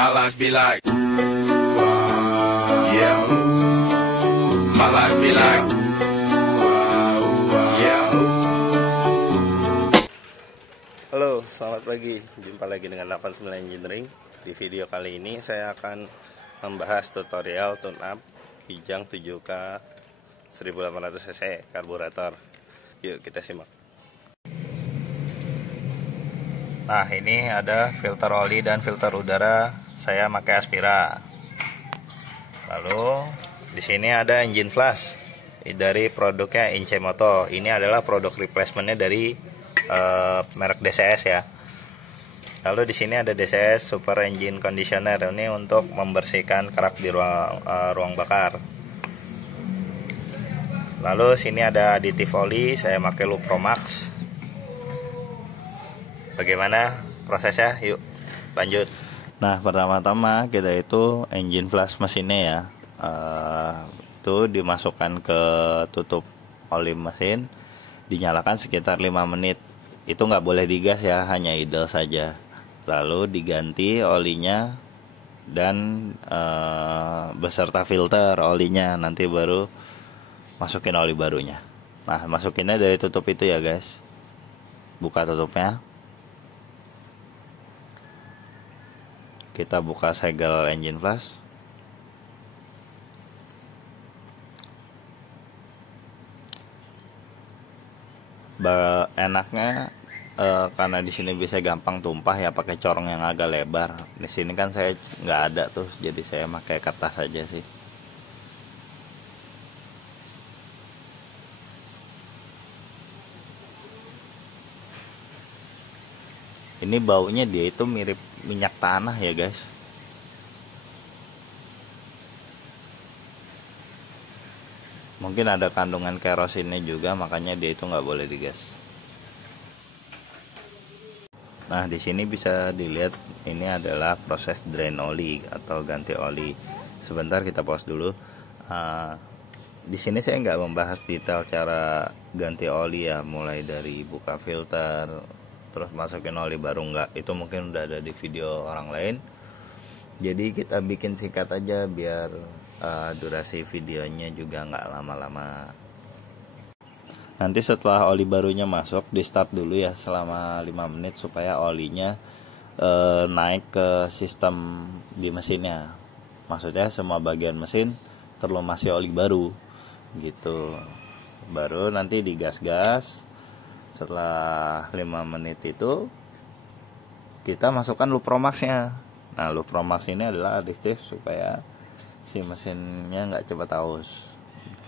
My life be like, yeah. My life be like, yeah. Halo, selamat pagi. Jumpa lagi dengan 89 Engineering. Di video kali ini saya akan membahas tutorial tune up Kijang 7K 1800 cc karburator. Yuk kita simak. Nah, ini ada filter oli dan filter udara. Saya pakai Aspira. Lalu di sini ada engine flush dari produknya Ince Moto. Ini adalah produk replacementnya dari merek DCS ya. Lalu di sini ada DCS Super Engine Conditioner. Ini untuk membersihkan kerak di ruang bakar. Lalu sini ada aditif oli. Saya pakai Lupromax. Bagaimana prosesnya? Yuk lanjut. Nah, pertama-tama kita itu engine flush mesinnya ya. Itu dimasukkan ke tutup oli mesin, dinyalakan sekitar 5 menit. Itu nggak boleh digas ya, hanya idle saja. Lalu diganti olinya dan beserta filter olinya, nanti baru masukin oli barunya. Nah, masukinnya dari tutup itu ya guys. Buka tutupnya. Kita buka segel engine flush. Enaknya karena di sini bisa gampang tumpah ya, pakai corong yang agak lebar. Di sini kan saya nggak ada tuh, jadi saya pakai kertas aja sih. Ini baunya dia itu mirip minyak tanah ya guys. Mungkin ada kandungan kerosinnya juga, makanya dia itu nggak boleh digas. Nah, di sini bisa dilihat ini adalah proses drain oli atau ganti oli. Sebentar kita pause dulu. Di sini saya nggak membahas detail cara ganti oli ya, mulai dari buka filter terus masukin oli baru, nggak. Itu mungkin udah ada di video orang lain. Jadi kita bikin singkat aja biar durasi videonya juga nggak lama-lama. Nanti setelah oli barunya masuk, di start dulu ya selama 5 menit supaya olinya naik ke sistem di mesinnya. Maksudnya semua bagian mesin terlumasi oli baru gitu. Baru nanti digas-gas. Setelah 5 menit itu kita masukkan Lupromaxnya. Nah, Lupromax ini adalah aditif supaya si mesinnya nggak cepat aus.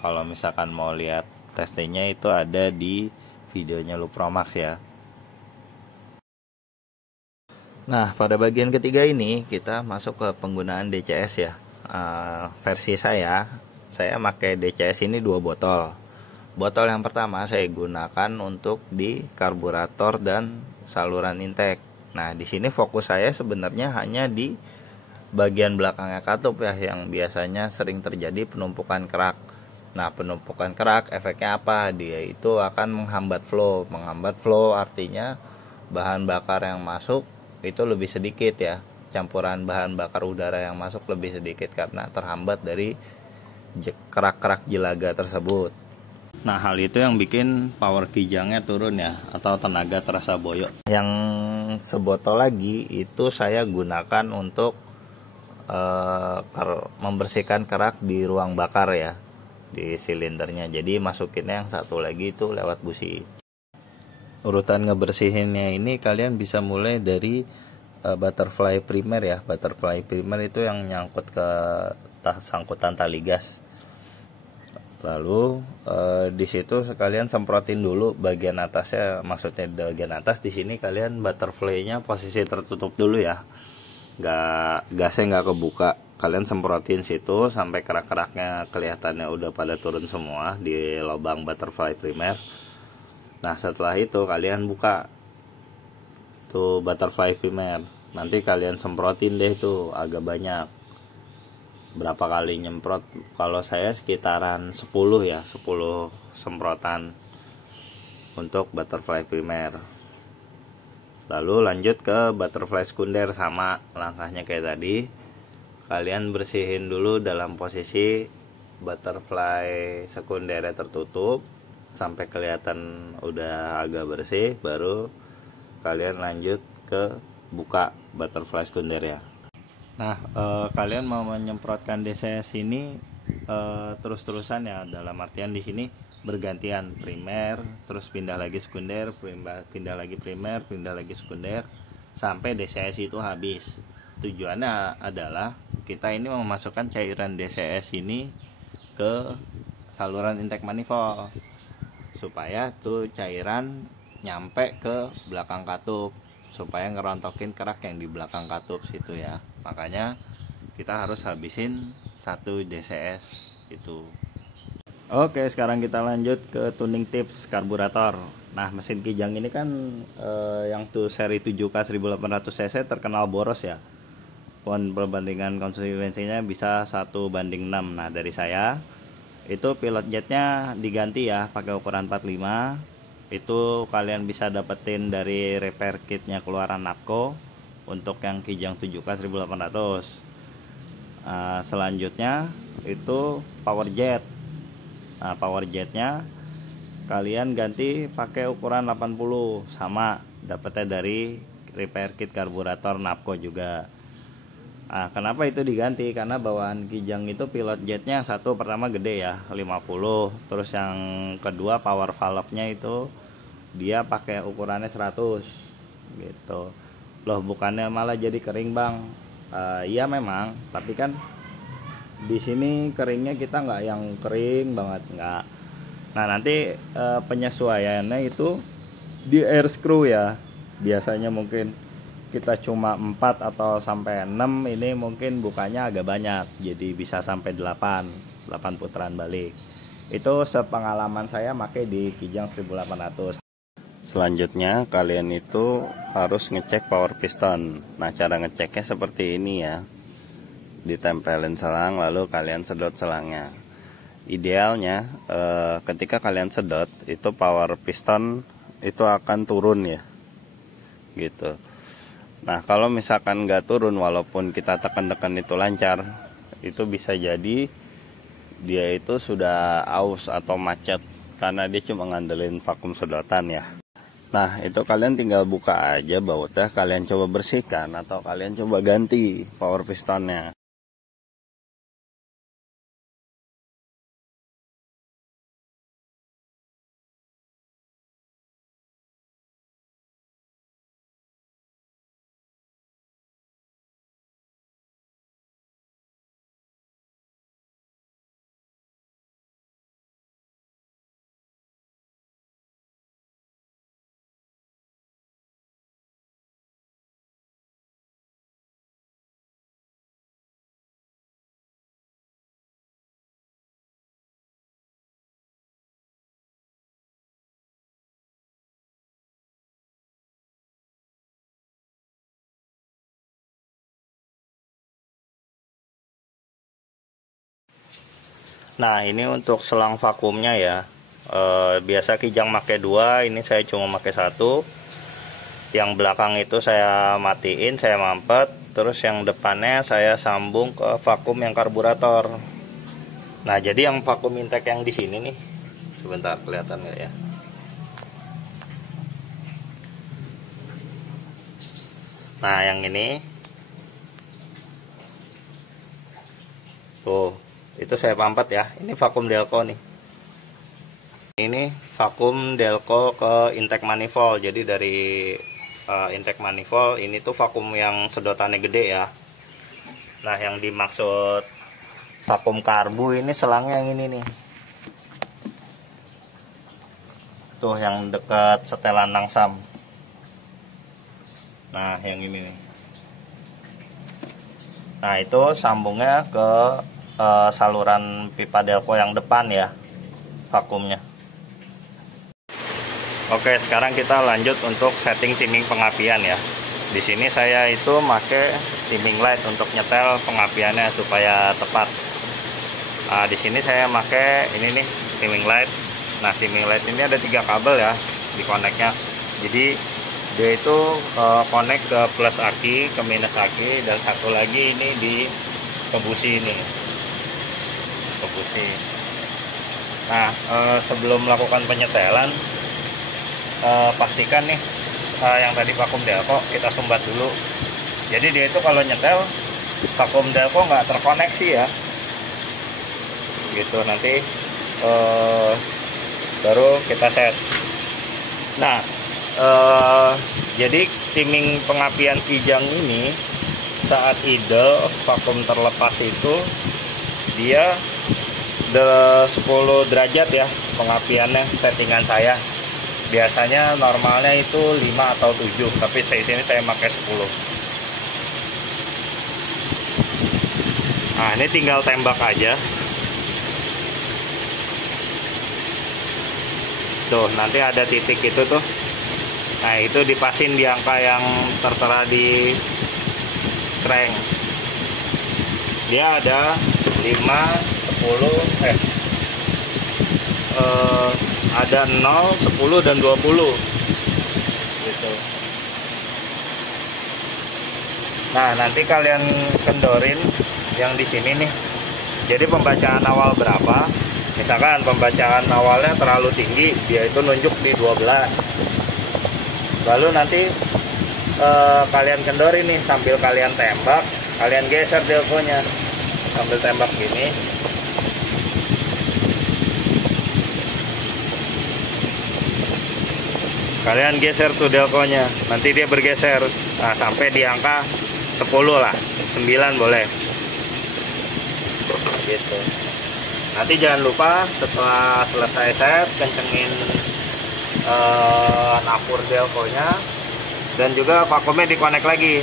Kalau misalkan mau lihat testingnya itu ada di videonya Lupromax ya. Nah, pada bagian ketiga ini kita masuk ke penggunaan DCS ya. Versi saya pakai DCS ini 2 botol. Botol yang pertama saya gunakan untuk di karburator dan saluran intake. Nah, di sini fokus saya sebenarnya hanya di bagian belakangnya katup ya, yang biasanya sering terjadi penumpukan kerak. Nah, penumpukan kerak efeknya apa? Dia itu akan menghambat flow. Menghambat flow artinya bahan bakar yang masuk itu lebih sedikit ya. Campuran bahan bakar udara yang masuk lebih sedikit karena terhambat dari kerak-kerak jelaga tersebut. Nah, hal itu yang bikin power kijangnya turun ya, atau tenaga terasa boyok. Yang sebotol lagi itu saya gunakan untuk membersihkan kerak di ruang bakar ya, di silindernya. Jadi masukinnya yang satu lagi itu lewat busi. Urutan ngebersihinnya ini kalian bisa mulai dari butterfly primer ya. Butterfly primer itu yang nyangkut ke sangkutan tali gas. Lalu di situ sekalian semprotin dulu bagian atasnya, maksudnya bagian atas. Di sini kalian butterfly-nya posisi tertutup dulu ya, gasnya nggak kebuka. Kalian semprotin situ sampai kerak-keraknya kelihatannya udah pada turun semua di lubang butterfly primer. Nah, setelah itu kalian buka tuh butterfly primer. Nanti kalian semprotin deh tuh agak banyak. Berapa kali nyemprot? Kalau saya sekitaran 10 ya, 10 semprotan untuk butterfly primer. Lalu lanjut ke butterfly sekunder, sama langkahnya kayak tadi. Kalian bersihin dulu dalam posisi butterfly sekundernya tertutup sampai kelihatan udah agak bersih, baru kalian lanjut ke buka butterfly sekunder ya. Nah, kalian mau menyemprotkan DCS ini terus-terusan ya, dalam artian di sini bergantian, primer terus pindah lagi sekunder, pindah lagi primer, pindah lagi sekunder sampai DCS itu habis. Tujuannya adalah kita ini memasukkan cairan DCS ini ke saluran intake manifold supaya tuh cairan nyampe ke belakang katup, supaya ngerontokin kerak yang di belakang katup situ ya. Makanya kita harus habisin 1 DCS itu. Oke, sekarang kita lanjut ke tuning tips karburator. Nah, mesin Kijang ini kan yang tuh seri 7K 1800 cc terkenal boros ya. Perbandingan konsumsi bensinnya bisa 1:6. Nah, dari saya itu pilot jetnya diganti ya pakai ukuran 45. Itu kalian bisa dapetin dari repair kitnya keluaran Napco untuk yang Kijang 7K 1800. Selanjutnya itu power jet. Nah, power jetnya kalian ganti pakai ukuran 80, sama dapetnya dari repair kit karburator Napco juga. Nah, kenapa itu diganti? Karena bawaan Kijang itu pilot jetnya satu pertama gede ya 50, terus yang kedua power valve-nya itu dia pakai ukurannya 100 gitu. Loh, bukannya malah jadi kering bang? Iya memang, tapi kan di sini keringnya kita nggak yang kering banget, nggak. Nah, nanti penyesuaiannya itu di air screw ya. Biasanya mungkin kita cuma 4 atau sampai 6, ini mungkin bukanya agak banyak, jadi bisa sampai 8 putaran balik. Itu sepengalaman saya pakai di Kijang 1800. Selanjutnya kalian itu harus ngecek power piston. Nah, cara ngeceknya seperti ini ya. Ditempelin selang, lalu kalian sedot selangnya. Idealnya ketika kalian sedot itu power piston itu akan turun ya, gitu. Nah, kalau misalkan nggak turun walaupun kita tekan-tekan itu lancar, itu bisa jadi dia itu sudah aus atau macet karena dia cuma ngandelin vakum sedotan ya. Nah, itu kalian tinggal buka aja bautnya, kalian coba bersihkan atau kalian coba ganti power pistonnya. Nah, ini untuk selang vakumnya ya. Biasa Kijang pakai 2, ini saya cuma pakai 1. Yang belakang itu saya matiin, saya mampet, terus yang depannya saya sambung ke vakum yang karburator. Nah, jadi yang vakum intake yang di sini nih, sebentar kelihatan nggak ya? Nah, yang ini tuh, itu saya pampet ya. Ini vakum Delco nih. Ini vakum Delco ke intake manifold. Jadi dari intake manifold ini tuh vakum yang sedotannya gede ya. Nah, yang dimaksud vakum karbu ini selangnya yang ini nih. Tuh yang dekat setelan langsam. Nah, yang ini nih. Nah, itu sambungnya ke saluran pipa Delco yang depan ya, vakumnya. Oke, sekarang kita lanjut untuk setting timing pengapian ya. Di sini saya itu pakai timing light untuk nyetel pengapiannya supaya tepat. Nah, di sini saya pakai ini nih timing light. Nah, timing light ini ada 3 kabel ya di koneknya. Jadi Dia itu connect ke plus aki, ke minus aki, dan satu lagi ini di ke busi ini, ke busi. Nah, sebelum melakukan penyetelan, pastikan nih yang tadi vakum delco kita sumbat dulu. Jadi dia itu kalau nyetel vakum delco nggak terkoneksi ya, gitu. Nanti baru kita set. Nah, jadi timing pengapian kijang ini saat idle vakum terlepas itu dia 10 derajat ya pengapiannya, settingan saya. Biasanya normalnya itu 5 atau 7, tapi saat ini saya pakai 10. Nah, ini tinggal tembak aja. Tuh, nanti ada titik itu tuh. Nah, itu dipasin di angka yang tertera di crank. Dia ada 5, 10, ada 0, 10, dan 20 gitu. Nah, nanti kalian kendorin yang di sini nih. Jadi pembacaan awal berapa? Misalkan pembacaan awalnya terlalu tinggi, dia itu nunjuk di 12. Lalu nanti kalian kendori nih sambil kalian tembak, kalian geser delconya sambil tembak gini. Kalian geser tuh delconya, nanti dia bergeser. Nah, sampai di angka 10 lah, 9 boleh. Gitu. Nanti jangan lupa setelah selesai set, kencengin napur delconya, dan juga vakumnya dikonek lagi.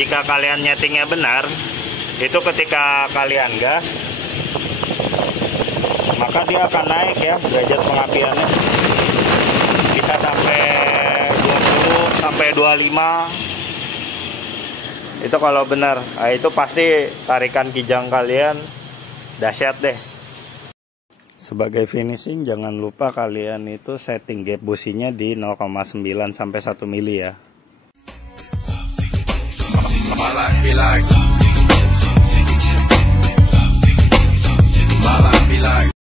Jika kalian nyetingnya benar, itu ketika kalian gas, maka dia akan naik ya derajat pengapiannya, bisa sampai 20 sampai 25. Itu kalau benar. Nah, itu pasti tarikan kijang kalian dahsyat deh. Sebagai finishing, jangan lupa kalian itu setting gap businya di 0,9 sampai 1 mili ya. My life be like. My life be like.